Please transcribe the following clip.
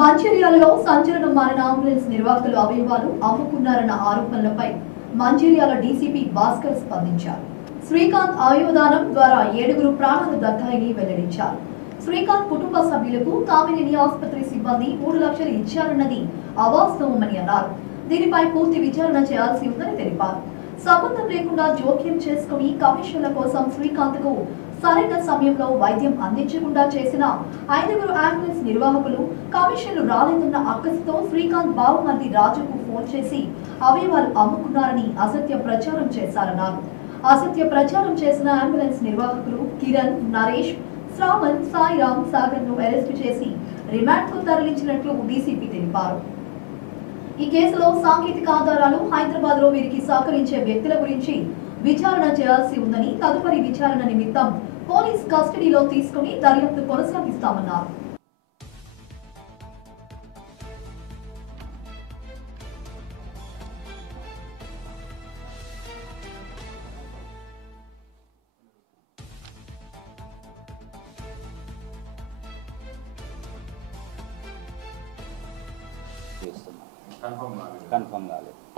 మంచిర్యాలలో సంచలనం మారిన అంబులెన్స్ నిర్వాహకులు అవయవాలు అమ్ముకున్నారన్న ఆరోపణలపై మంచిర్యాల డీసీపీ భాస్కర్ స్పందించారు. శ్రీకాంత్ అవయవదానం ద్వారా 7 ప్రాణాలు దక్కాయని వెల్లడించారు. శ్రీకాంత్ కుటుంబ సభ్యులకు కామినేని ఆసుపత్రి సిబ్బంది 3 లక్షలు ఇచ్చారన్నది అవాస్తవమని అన్నారు. దీనిపై పూర్తి విచారణ చేయాల్సి ఉందని తెలిపారు. సంబంధం లేకుండా జోక్యం చేసుకుని కమిషన్ల కోసం శ్రీకాంత్ కు సరైన సమయంలో వైద్యం అందించకుండా చేసిన 5 అంబులెన్స్ నిర్వాహకులు కమిషన్లు రాలేదన్న అక్కసుతో శ్రీకాంత్ బావమర్ది రాజుకు ఫోన్ చేసి అవయవాలు అమ్ముకున్నారని అసత్య ప్రచారం చేశారన్నారు. అసత్య ప్రచారం చేసిన అంబులెన్స్ నిర్వాహకులు కిరణ్, నరేష్, శ్రావణ్, సాయిరామ్, సాగర్ ను అరెస్టు చేసి రిమాండ్ కు తరలించినట్లు డీసీపీ తెలిపారు. ఈ కేసులో సాంకేతిక ఆధారాలు, హైదరాబాద్ లో వీరికి సహకరించే వ్యక్తుల గురించి విచారణ చేయాల్సి ఉందని, తదుపరి విచారణ నిమిత్తం పోలీస్ కస్టడీలో తీసుకుని దర్యాప్తు కొనసాగిస్తామన్నారు. కన్ఫర్మ్ కాలేదు.